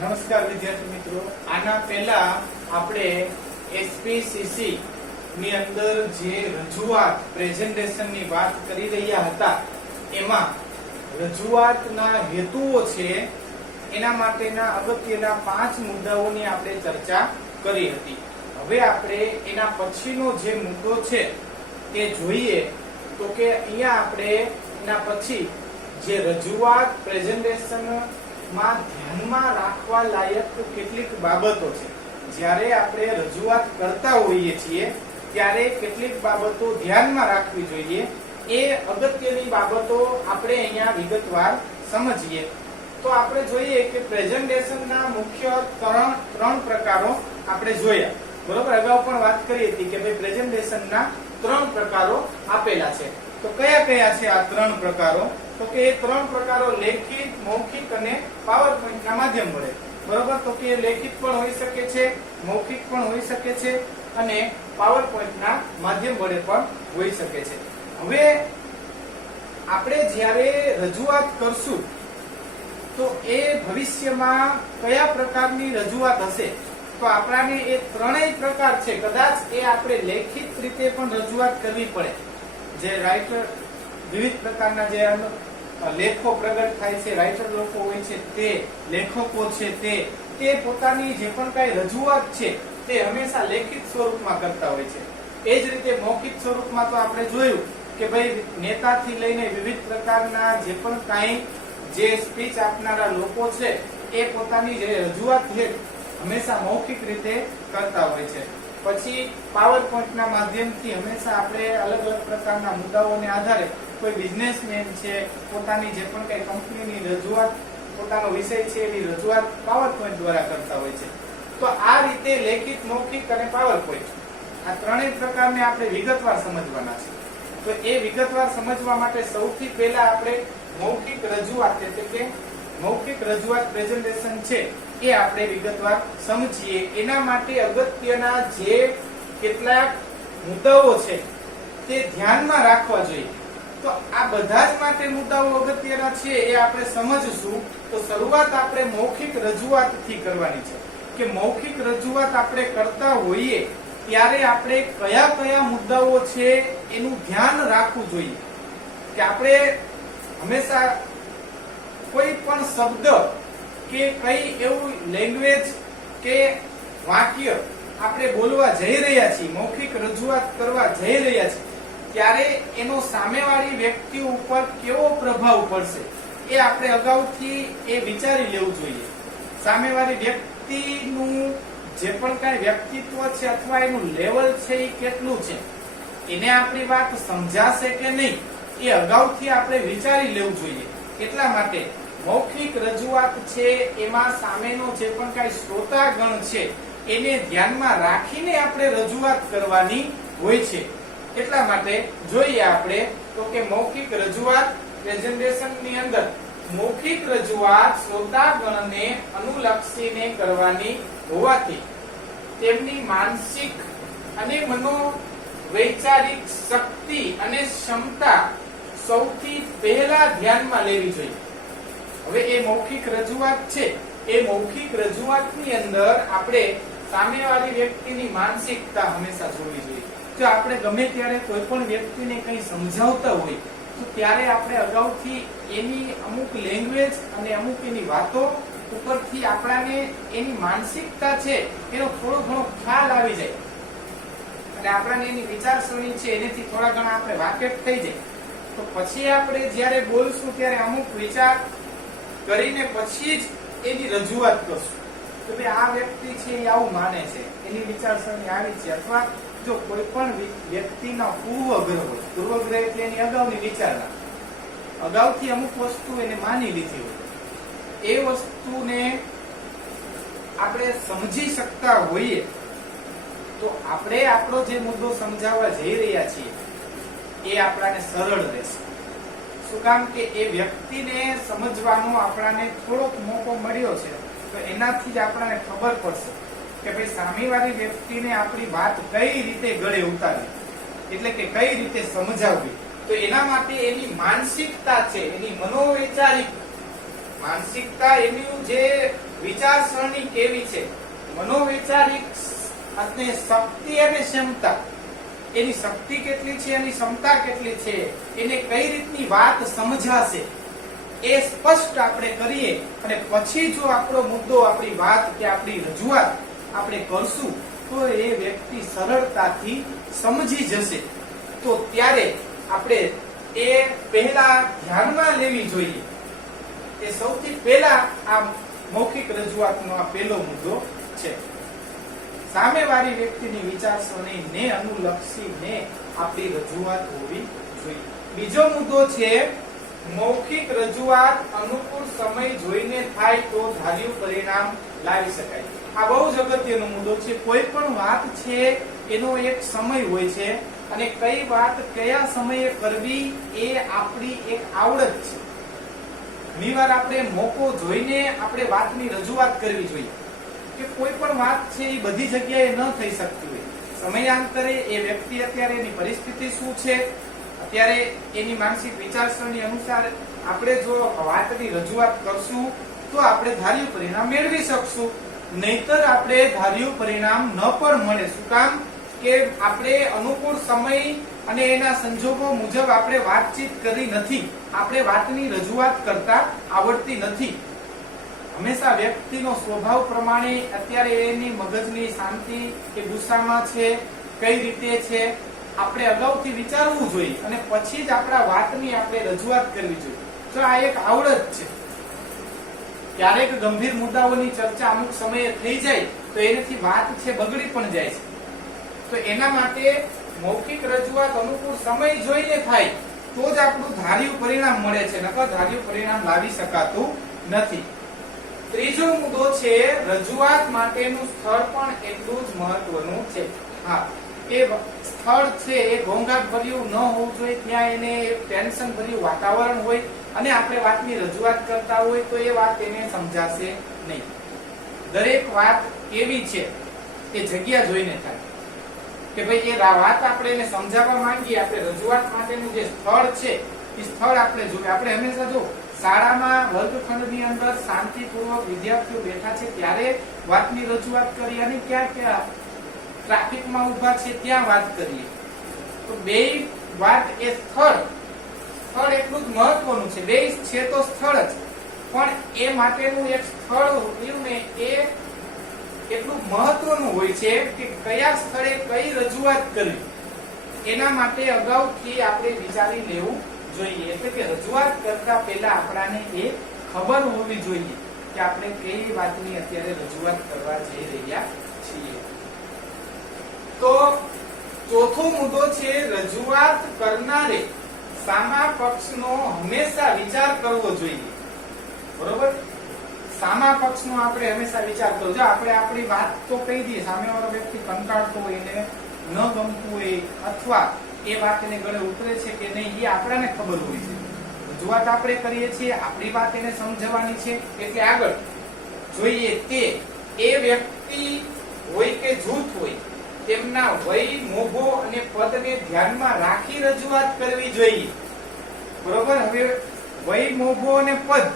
નમસ્કાર વિદ્યાર્થી મિત્રો, આના પહેલા આપણે એસપીસીસી ની અંદર જે રજૂઆત પ્રેઝન્ટેશન ની વાત કરી રહ્યા હતા એમાં રજૂઆતના હેતુઓ છે એના માટેના અગત્યના 5 મુદ્દાઓની આપણે ચર્ચા કરી હતી. હવે આપણે એના પછીનો જે મુદ્દો છે તે જોઈએ તો કે અહીંયા આપણે એના પછી જે રજૂઆત પ્રેઝન્ટેશન માં ધ્યાનમાં રાખવા લાયક કેટલીક બાબતો છે. જ્યારે આપણે રજૂઆત કરતા હોઈએ છીએ ત્યારે કેટલીક બાબતો ધ્યાનમાં રાખવી જોઈએ. એ અગત્યની બાબતો આપણે અહીંયા વિગતવાર સમજીએ તો આપણે જોઈએ કે પ્રેઝન્ટેશનના મુખ્ય ત્રણ પ્રકારો આપણે જોયા. બરોબર, અગાઉ પણ વાત કરી હતી કે ભાઈ પ્રેઝન્ટેશનના 3 પ્રકારો આપેલા છે. તો કયા કયા છે આ 3 પ્રકારો? તો કે એ 3 પ્રકારો લેખિત, મૌખિક અને પાવરપોઈન્ટ ના માધ્યમ વડે. બરોબર, તો કે લેખિત પણ હોઈ શકે છે, મૌખિક પણ હોઈ શકે છે અને પાવરપોઈન્ટ ના માધ્યમ વડે પણ હોઈ શકે છે. હવે આપણે જ્યારે રજૂઆત કરશું તો એ ભવિષ્યમાં કયા પ્રકારની રજૂઆત હશે? તો આપણાને એ ત્રણેય પ્રકાર છે. કદાચ એ આપણે લેખિત રીતે પણ રજૂઆત કરવી પડે. જે રાઇટર વિવિધ પ્રકારના જે લેખો પ્રગટ થાય છે, રાઇટર લોકો હોય છે, તે લેખકો છે, તે પોતાની જે પણ કઈ રજૂઆત છે તે હંમેશા લેખિત સ્વરૂપમાં કરતા હોય છે. એ જ રીતે મૌખિક સ્વરૂપમાં તો આપણે જોયું કે ભાઈ નેતાથી લઈને વિવિધ પ્રકારના જે પણ કઈ જે સ્પીચ આપનારા લોકો છે એ પોતાની જે રજૂઆત છે હંમેશા મૌખિક રીતે કરતા હોય છે. પછી પાવરપોઈન્ટના માધ્યમથી હંમેશા આપણે અલગ અલગ પ્રકારના મુદ્દાઓને આધારે કોઈ બિઝનેસમેન છે પોતાની જે પણ કઈ કંપનીની રજૂઆત, પોતાનો વિષય છે એની રજૂઆત પાવરપોઈન્ટ દ્વારા કરતા હોય છે. તો આ રીતે લેખિત, મૌખિક અને પાવરપોઈન્ટ આ ત્રણેય પ્રકારને આપણે વિગતવાર સમજવાના છે. તો એ વિગતવાર સમજવા માટે સૌથી પહેલા આપણે મૌખિક રજૂઆત એટલે કે મૌખિક રજૂઆત પ્રેઝન્ટેશન છે એ આપણે વિગતવાર સમજીએ. એના માટે અગત્યના જે કેટલાક મુદ્દાઓ છે તે ધ્યાનમાં રાખવા જોઈએ. તો આ બધા જ માટે મુદ્દાઓ અગત્યના છે એ આપણે સમજશું. તો શરૂઆત આપણે મૌખિક રજૂઆતથી કરવાની છે કે મૌખિક રજૂઆત આપણે કરતા હોઈએ ત્યારે આપણે કયા કયા મુદ્દાઓ છે એનું ધ્યાન રાખવું જોઈએ. કે આપણે હંમેશા કોઈ પણ શબ્દ કે કઈ એવું લેંગ્વેજ કે વાક્ય આપણે બોલવા જઈ રહ્યા છીએ, મૌખિક રજૂઆત કરવા જઈ રહ્યા છીએ ત્યારે એનો સામેવાળી વ્યક્તિ ઉપર કેવો પ્રભાવ પડશે એ આપણે અગાઉથી એ વિચારી લેવું જોઈએ. સામેવાળી વ્યક્તિનું જે પણ કઈ વ્યક્તિત્વ છે અથવા એનું લેવલ છે એ કેટલું છે, એને આપણી વાત સમજાશે કે નહીં એ અગાઉથી આપણે વિચારી લેવું જોઈએ. એટલા માટે મૌખિક રજૂઆત છે એમાં સામેનો જે પણ કઈ શ્રોતાગણ છે એને ધ્યાનમાં રાખીને આપણે રજૂઆત કરવાની હોય છે. એટલા માટે જોઈએ આપણે તો કે મૌખિક રજૂઆત પ્રેઝન્ટેશન ની અંદર મૌખિક રજૂઆત શ્રોતાગણને અનુલક્ષીને કરવાની હોવાથી તેમની માનસિક અને મનોવૈચારિક શક્તિ અને ક્ષમતા સૌથી પહેલા ધ્યાનમાં લેવી જોઈએ. હવે એ મૌખિક રજૂઆત છે એ મૌખિક રજૂઆતની અંદર આપણે સામેવાળી વ્યક્તિની માનસિકતા હંમેશા જોવી જોઈએ. જો આપણે ગમે ત્યારે કોઈ પણ વ્યક્તિને કંઈ સમજાવતા હોય તો ત્યારે આપણે અગાઉથી એની અમુક લેંગ્વેજ અને અમુક એની વાતો ઉપરથી આપણાને એની માનસિકતા છે એનો થોડો ઘણો ખ્યાલ આવી જાય અને આપણાને એની વિચારસરણી છે એનાથી થોડા ઘણા આપણે વાકેફ થઈ જાય તો પછી આપણે જ્યારે બોલશું ત્યારે અમુક વિચાર કરીને પછી જ એની રજૂઆત કરશું કે ભાઈ આ વ્યક્તિ છે એ આવું માને છે, એની વિચારસરણી આવી છે. અથવા જો કોઈ પણ વ્યક્તિના પૂર્વગ્રહ હોય, પૂર્વગ્રહ એટલે એની અગાઉની વિચારણા, અગાઉથી અમુક વસ્તુ એને માની લીધી હોય, એ વસ્તુને આપણે સમજી શકતા હોઈએ તો આપણે આપણો જે મુદ્દો સમજાવવા જઈ રહ્યા છીએ એ આપણાને સરળ રહેશે. શું કામ કે એ વ્યક્તિને સમજવાનો આપણાને થોડોક મોકો મળ્યો છે તો એનાથી જ આપણાને ખબર પડશે કે ભાઈ સામેવાળી વ્યક્તિને આપણી વાત કઈ રીતે ગળે ઉતારવી, એટલે કે કઈ રીતે સમજાવવી. તો એના માટે એની માનસિકતા છે, એની મનોવૈચારિક માનસિકતા, એનું જે વિચારસરણી કેવી છે, મનોવૈચારિક અને શક્તિ અને ક્ષમતા, એની શક્તિ કેટલી છે, એની ક્ષમતા કેટલી છે, એને કઈ રીતની વાત સમજાશે એ સ્પષ્ટ આપણે કરીએ અને પછી જો આપણો મુદ્દો, આપણી વાત કે આપણી રજૂઆત આપણે કરશું તો એ વ્યક્તિ સરળતાથી સમજી જશે. તો ત્યારે આપણે એ પહેલા ધ્યાનમાં લેવી જોઈએ. એ સૌથી પહેલા આ મૌખિક રજૂઆતનો આ પહેલો મુદ્દો છે. સામેવાળી વ્યક્તિની વિચારસરણીને અનુલક્ષીને આપણી રજૂઆત હોવી જોઈએ. બીજો મુદ્દો છે મૌખિક રજૂઆત અનુકૂળ સમય જોઈને થાય તો ધાર્યું પરિણામ લાવી શકાય. આ બહુ જ અગત્યનો મુદ્દો છે. કોઈ પણ વાત છે એનો એક સમય હોય છે અને કઈ વાત કયા સમયે કરવી એ આપણી એક આવડત છે. ઘણીવાર આપણે મોકો જોઈને આપણે વાતની રજૂઆત કરવી જોઈએ કે કોઈ પણ વાત છે એ બધી જગ્યાએ ન થઈ શકતી હોય. સમયાંતરે એ વ્યક્તિ અત્યારે એની પરિસ્થિતિ શું છે, અત્યારે એની માનસિક વિચારસરણી અનુસાર આપણે જો વાતની રજૂઆત કરશું તો આપણે ધાર્યું પરિણામ મેળવી શકશું. નહીતર આપણે ધાર્યું પરિણામ ન પણ મળે. શું કામ? કે આપણે અનુકૂળ સમય અને એના સંજોગો મુજબ આપણે વાતચીત કરી નથી, આપણે વાતની રજૂઆત કરતા આવડતી નથી. હંમેશા વ્યક્તિનો સ્વભાવ પ્રમાણે અત્યારે એની મગજની શાંતિ કે ગુસ્સામાં છે, કઈ રીતે છે, આપણે અગાઉથી વિચારવું જોઈએ અને પછી જ આપણા વાતની આપણે રજૂઆત કરવી જોઈએ. તો આ એક આવડત છે. ક્યારેક ગંભીર મુદ્દાઓની ચર્ચા અમુક સમયે થઈ જાય તો એનાથી વાત છે બગડી પણ જાય છે. તો એના માટે મૌખિક રજૂઆત અનુકૂળ સમય જોઈને થાય તો જ આપણું ધાર્યું પરિણામ મળે છે, નકર ધાર્યું પરિણામ લાવી શકાતું નથી. ત્રીજો મુદ્દો છે રજૂઆત માટેનું સ્થળ પણ એટલું જ મહત્વનું છે. હા, એ સ્થળ છે એ ઘોંઘાટ ભર્યું ન હોવું જોઈએ, ત્યાં એને ટેન્શન ભર્યું વાતાવરણ હોય અને આપણે વાતની રજૂઆત કરતા હોય તો એ વાત એને સમજાશે નહીં. દરેક વાત કેવી છે એ જગ્યા જોઈને થાય કે ભાઈ એ વાત આપણે એને સમજાવવા માંગીએ, આપણે રજૂઆત માટેનું જે સ્થળ છે એ સ્થળ આપણે જોઈએ. આપણે હંમેશા જો શાળામાં વર્ગખંડની અંદર શાંતિપૂર્વક વિદ્યાર્થીઓ બેઠા છે ત્યારે વાતની રજૂઆત કરી અને ક્યાં ટ્રાફિકમાં ઊભા છે ત્યાં વાત કરીએ. તો બે વાત એ સ્થળ એટલું જ મહત્વનું છે. બે છે તો સ્થળ જ, પણ એ માટેનું એક સ્થળ રહ્યું ને એ એટલું મહત્વનું હોય છે કે કયા સ્થળે કઈ રજૂઆત કરવી એના માટે અગાઉથી આપણે વિચારી લેવું જોઈએ. એટલે કે રજૂઆત કરતા પહેલા આપણાને એ ખબર હોવી જોઈએ કે આપણે કઈ વાતની અત્યારે રજૂઆત કરવા જઈ રહ્યા છીએ. તો ચોથો મુદ્દો છે રજૂઆત કરનારે સામા પક્ષનો હંમેશા વિચાર કરવો જોઈએ. બરોબર? સામા પક્ષનો આપણે હંમેશા વિચાર કરવો. જો આપણે આપણી વાત તો કહી દઈએ, સામેવાળો વ્યક્તિ કંટાળતો હોય, એને ન ગમતું હોય અથવા એ વાત એને ગળે ઉતરે છે કે નહીં એ આપણાને ખબર હોય છે. રજૂઆત આપણે કરીએ છીએ, આપણી વાત એને સમજવાની છે, એટલે આગળ જોઈએ તે એ વ્યક્તિ હોય કે જૂથ હોય તેમના વય, મોભો અને પદને ધ્યાનમાં રાખી રજૂઆત કરવી જોઈએ. બરોબર? હવે વય, મોભો અને પદ,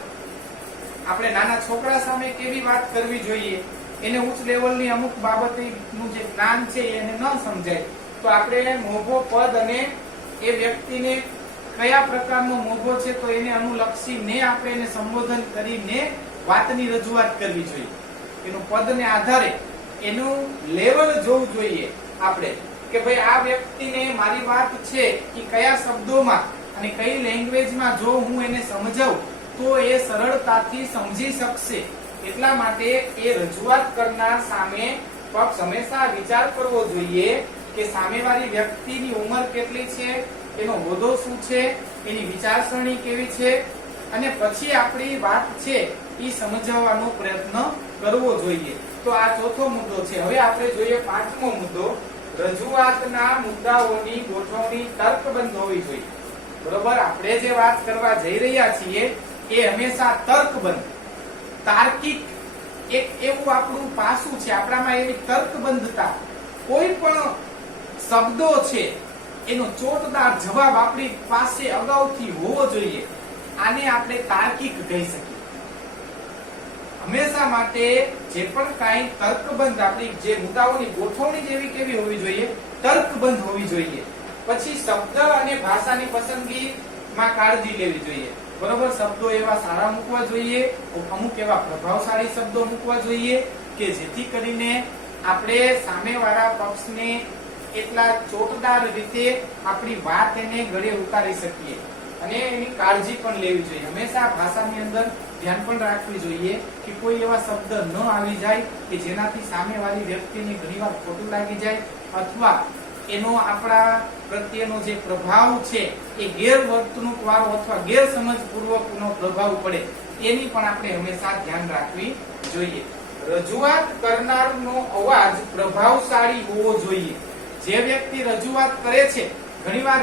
આપણે નાના છોકરા સામે કેવી વાત કરવી જોઈએ, એને ઉચ્ચ લેવલની અમુક બાબતનું જે જ્ઞાન છે એને ન સમજાય તો આપણે મોભો, પદ અને એ વ્યક્તિને કયા પ્રકારનો મોભો છે તો એને અનુલક્ષીને આપણે એને સંબોધન કરીને વાતની રજૂઆત કરવી જોઈએ. એનું પદને આધારે એનું લેવલ જોવું જોઈએ આપણે કે ભાઈ આ વ્યક્તિને મારી વાત છે એ કયા શબ્દોમાં અને કઈ લેંગ્વેજમાં જો હું એને સમજાવું તો એ સરળતાથી સમજી શકશે. એટલા માટે એ રજૂઆત કરનાર સામે પક્ષ હંમેશા વિચાર કરવો જોઈએ કે સામેવાળી વ્યક્તિની ઉંમર કેટલી છે, એનો હોદ્દો શું છે, એની વિચારસરણી કેવી છે અને પછી આપણી વાત છે એ સમજાવવાનો પ્રયત્ન કરવો જોઈએ. તો આ ચોથો મુદ્દો છે. હવે આપણે જોઈએ પાંચમો મુદ્દો. રજૂઆતના મુદ્દાઓની ગોઠવણી તર્કબદ્ધ હોવી જોઈએ. બરોબર? આપણે જે વાત કરવા જઈ રહ્યા છીએ એ હંમેશા તર્કબદ્ધ, તાર્કિક એક એવું આપણું પાસું છે, આપણામાં એવી તર્કબદ્ધતા. કોઈ પણ શબ્દો છે એનો ચોટદાર જવાબ આપણી પાસે અગાઉથી હોવો જોઈએ. આને આપણે તાર્કિક કહી શકીએ. હંમેશા માટે જે પણ કાંઈ તર્કબંધ આપણી જે મુદ્દાઓની ગોઠવણી જેવી કેવી હોવી જોઈએ, તર્કબંધ હોવી જોઈએ. પછી શબ્દ અને ભાષાની પસંદગીમાં કાળજી લેવી જોઈએ. બરોબર, શબ્દો એવા સારા મૂકવા જોઈએ, અમુક એવા પ્રભાવશાળી શબ્દો મૂકવા જોઈએ કે જેથી કરીને આપણે સામેવાળા પક્ષને એટલા ચોટદાર રીતે આપણી વાત એને ગળે ઉતારી શકીએ અને એની કાળજી પણ લેવી જોઈએ. હંમેશા ભાષાની અંદર ધ્યાન પણ રાખવી જોઈએ કે કોઈ એવા શબ્દ ન આવી જાય કે જેનાથી સામેવાળી વ્યક્તિને ઘણીવાર ખોટું લાગી જાય અથવા એનો આપણા પ્રત્યેનો જે પ્રભાવ છે એ ગેરવર્તણૂક વાળો અથવા ગેરસમજ પૂર્વકનો પ્રભાવ પડે એની પણ આપણે હંમેશા ધ્યાન રાખવી જોઈએ. રજૂઆત કરનારનો અવાજ પ્રભાવશાળી હોવો જોઈએ. જે વ્યક્તિ રજૂઆત કરે છે, ઘણીવાર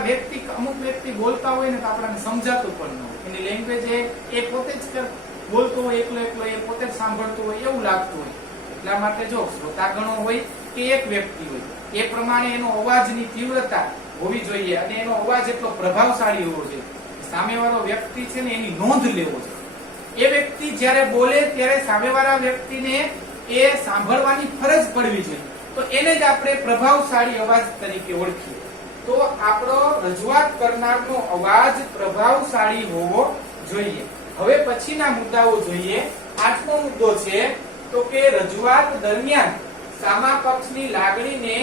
અમુક વ્યક્તિ બોલતા હોય ને તો આપણને સમજાતું પણ ન હોય, એની લેંગ્વેજ એ પોતે જ બોલતો હોય, એકલો એ પોતે જ સાંભળતો હોય એવું લાગતું હોય. એટલા માટે જો શ્રોતાગણો હોય કે એક વ્યક્તિ હોય એ પ્રમાણે એનો અવાજની તીવ્રતા હોવી જોઈએ અને એનો અવાજ એટલો પ્રભાવશાળી હોવો જોઈએ. સામેવાળો વ્યક્તિ છે ને એની નોંધ લેવો છે. એ વ્યક્તિ જ્યારે બોલે ત્યારે સામેવાળા વ્યક્તિને એ સાંભળવાની ફરજ પડવી જોઈએ. તો એને જ આપણે પ્રભાવશાળી અવાજ તરીકે ઓળખીએ. તો આપણો રજૂઆત કરનારનો અવાજ પ્રભાવશાળી હોવો જોઈએ. હવે પછીના મુદ્દાઓ જોઈએ. 8મો મુદ્દો છે તો કે રજૂઆત દરમિયાન સામા પક્ષની લાગણીને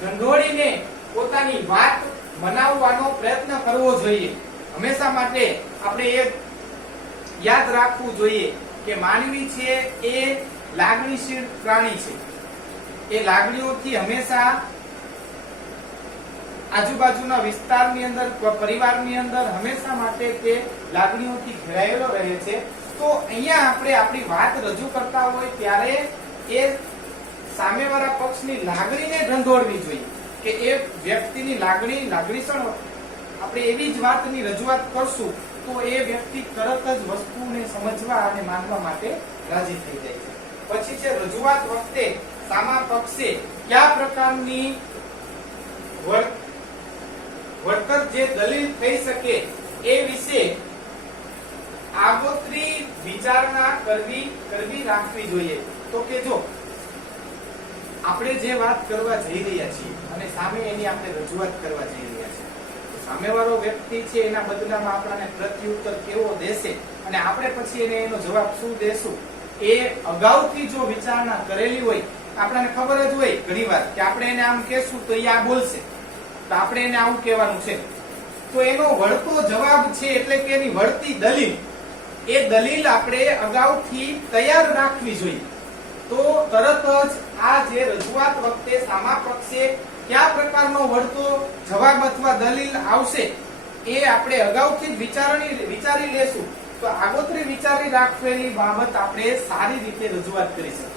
ઢંઢોળીને પોતાની વાત મનાવવાનો પ્રયત્ન કરવો જોઈએ. હંમેશા માટે આપણે એ યાદ રાખવું જોઈએ કે માનવી છે એ લાગણીશીલ પ્રાણી છે. એ લાગણીઓથી હંમેશા આજુબાજુના વિસ્તારની અંદર, પરિવારની અંદર હંમેશા માટે તે લાગણીઓથી ઘેરાયેલો રહે છે. તો અહીંયા આપણે આપણી વાત રજૂ કરતા હોય ત્યારે એ સામેવાળા પક્ષની લાગણીને ઢંઢોળવી જોઈએ કે એ વ્યક્તિની લાગણીસણ આપણે એવી જ વાતની રજૂઆત કરશું તો એ વ્યક્તિ તરત જ વસ્તુને સમજવા અને માનવા માટે રાજી થઈ જાય છે. પછી છે રજૂઆત વખતે સામા પક્ષે કયા પ્રકારની વળતર જે દલીલ થઈ શકે એ વિશે આગોતરી વિચારણા કરવી રાખવી જોઈએ. તો કે જો આપણે જે વાત કરવા જઈ રહ્યા છીએ અને સામે એની આપણે રજૂઆત કરવા જઈ રહ્યા છીએ, સામેવાળો વ્યક્તિ છે એના બદલામાં આપણને પ્રત્યુત્તર કેવો દેશે અને આપણે પછી એને એનો જવાબ શું દેશું એ અગાઉથી જો વિચારણા કરેલી હોય, આપણને ખબર જ હોય ઘણીવાર કે આપણે એને આમ કહેશું તો એ આ બોલશે તો આપણે એને આવું કહેવાનું છે, તો એનો વળતો જવાબ છે એટલે કે એની વળતી દલીલ, એ દલીલ આપણે અગાઉથી તૈયાર રાખવી જોઈએ. તો તરત જ આ જે રજૂઆત વખતે સામા પક્ષે કયા પ્રકારનો વળતો જવાબ અથવા દલીલ આવશે એ આપણે અગાઉથી જ વિચારી લેશું તો આગોતરી વિચારી રાખેલી બાબત આપણે સારી રીતે રજૂઆત કરી શકીએ.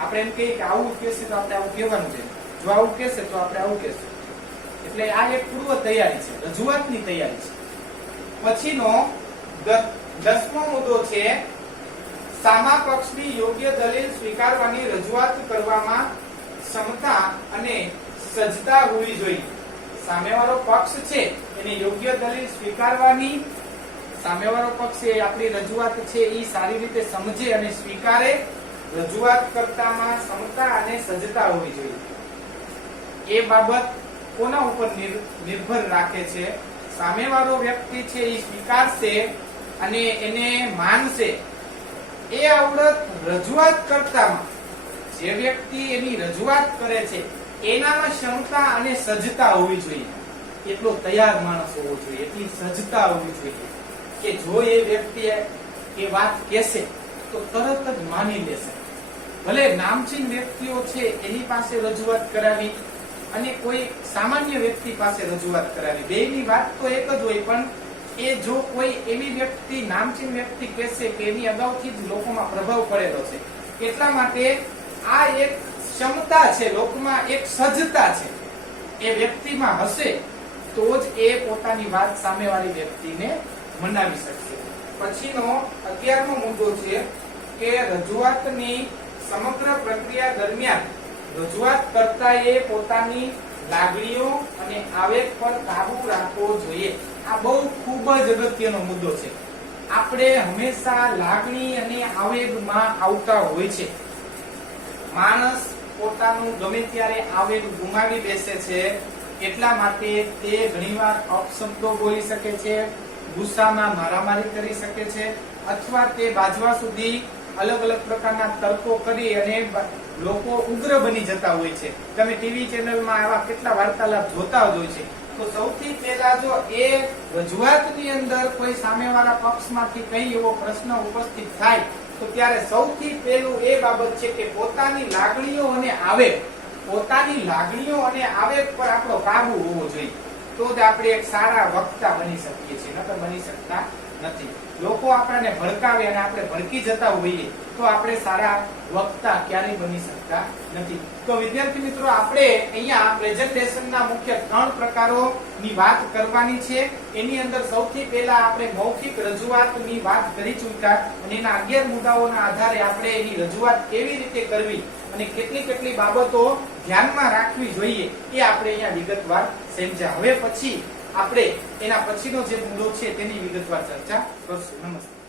આપણે એમ કહીએ કે આવું કહેશે તો આપણે આવું કહેવાનું છે, જો આવું કહેશે તો આપણે આવું કહેશું. એટલે આ એક પૂર્વ તૈયારી છે, રજૂઆતની તૈયારી છે. પછીનો 10મો મુદ્દો છે સામા પક્ષની યોગ્ય દલીલ સ્વીકારવાની રજૂઆત કરવામાં ક્ષમતા અને સજ્જતા હોવી જોઈએ. સામેવાળો પક્ષ છે એને યોગ્ય દલીલ સ્વીકારવાની, સામેવાળો પક્ષ એ આપણી રજૂઆત છે એ સારી રીતે સમજે અને સ્વીકારે, રજૂઆત કરતામાં ક્ષમતા અને સજ્જતા હોવી જોઈએ. એ બાબત કોના ઉપર નિર્ભર રાખે છે? સામેવાળો વ્યક્તિ છે એ સ્વીકારશે અને એને માનશે. એ આવડત રજૂઆત કરતામાં, જે વ્યક્તિ એની રજૂઆત કરે છે એનામાં ક્ષમતા અને સજ્જતા હોવી જોઈએ. એટલો તૈયાર માણસ હોવો જોઈએ, એટલી સજ્જતા હોવી જોઈએ કે જો એ વ્યક્તિ એ વાત કહેશે તો તરત જ માની લેશે. ભલે નામચીન વ્યક્તિઓ છે એની પાસે રજૂઆત કરાવી અને કોઈ સામાન્ય વ્યક્તિ પાસે રજૂઆત કરાવી, બેયની વાત તો એક જ હોય, પણ એ જો કોઈ એવી વ્યક્તિ નામચીન વ્યક્તિ કહેશે કે એની અગાઉથી જ લોકોમાં પ્રભાવ પડેલો છે, એટલા માટે આ એક ક્ષમતા છે, લોકમાં એક સજ્જતા છે એ વ્યક્તિમાં હશે તો જ એ પોતાની વાત સામેવાળી વ્યક્તિને મનાવી શકશે. પછીનો 11મો મુદ્દો છે કે રજૂઆતની સમગ્ર પ્રક્રિયા દરમિયાન રજૂઆત કરતાએ પોતાની લાગણીઓ અને આવેગ પર કાબુ રાખવો જોઈએ. આ બહુ ખૂબ જ અગત્યનો મુદ્દો છે આપણે હંમેશા લાગણી અને આવેગમાં આવતા હોય છે. માણસ પોતાનું ગમે ત્યારે આવેગ ગુમાવી બેસે છે, એટલા માટે તે ઘણીવાર અપશબ્દો બોલી શકે છે, ગુસ્સામાં મારામારી કરી શકે છે, અથવા તે બાજવા સુધી અલગ અલગ પ્રકારના તર્કો કરી અને લોકો ઉગ્ર બની જતા હોય છે. તમે ટીવી ચેનલમાં આવા કેટલા વાર્તાલાપ જોતા જ હોય છે. તો સૌથી પહેલા જો એ રજૂઆતની અંદર કોઈ સામેવાળા પક્ષમાંથી કઈ એવો પ્રશ્ન ઉપસ્થિત થાય તો ત્યારે સૌથી પહેલું એ બાબત છે કે પોતાની લાગણીઓ અને આવેગ પર આપણો કાબુ હોવો જોઈએ. તો જ આપણે એક સારા વક્તા બની શકીએ છીએ, નકર બની શકતા નથી. લોકો આપણને ભડકાવે અને આપણે ભડકી જતા હોઈએ તો આપણે સારા વક્તા ક્યારેય બની શકતા નથી. તો વિદ્યાર્થી મિત્રો, આપણે અહીંયા પ્રેઝન્ટેશનના મુખ્ય 3 પ્રકારોની વાત કરવાની છે. એની અંદર સૌથી પહેલા આપણે મૌખિક રજૂઆતની વાત કરી ચૂક્યા અને એના 11 મુદ્દાઓના આધારે આપણે એની રજૂઆત કેવી રીતે કરવી અને કેટલી બાબતો ધ્યાનમાં રાખવી જોઈએ એ આપણે અહીંયા વિગતવાર સમજ્યા. હવે પછી આપણે એના પછીનો જે મુદ્દો છે તેની વિગતવાર ચર્ચા કરશું. નમસ્તે.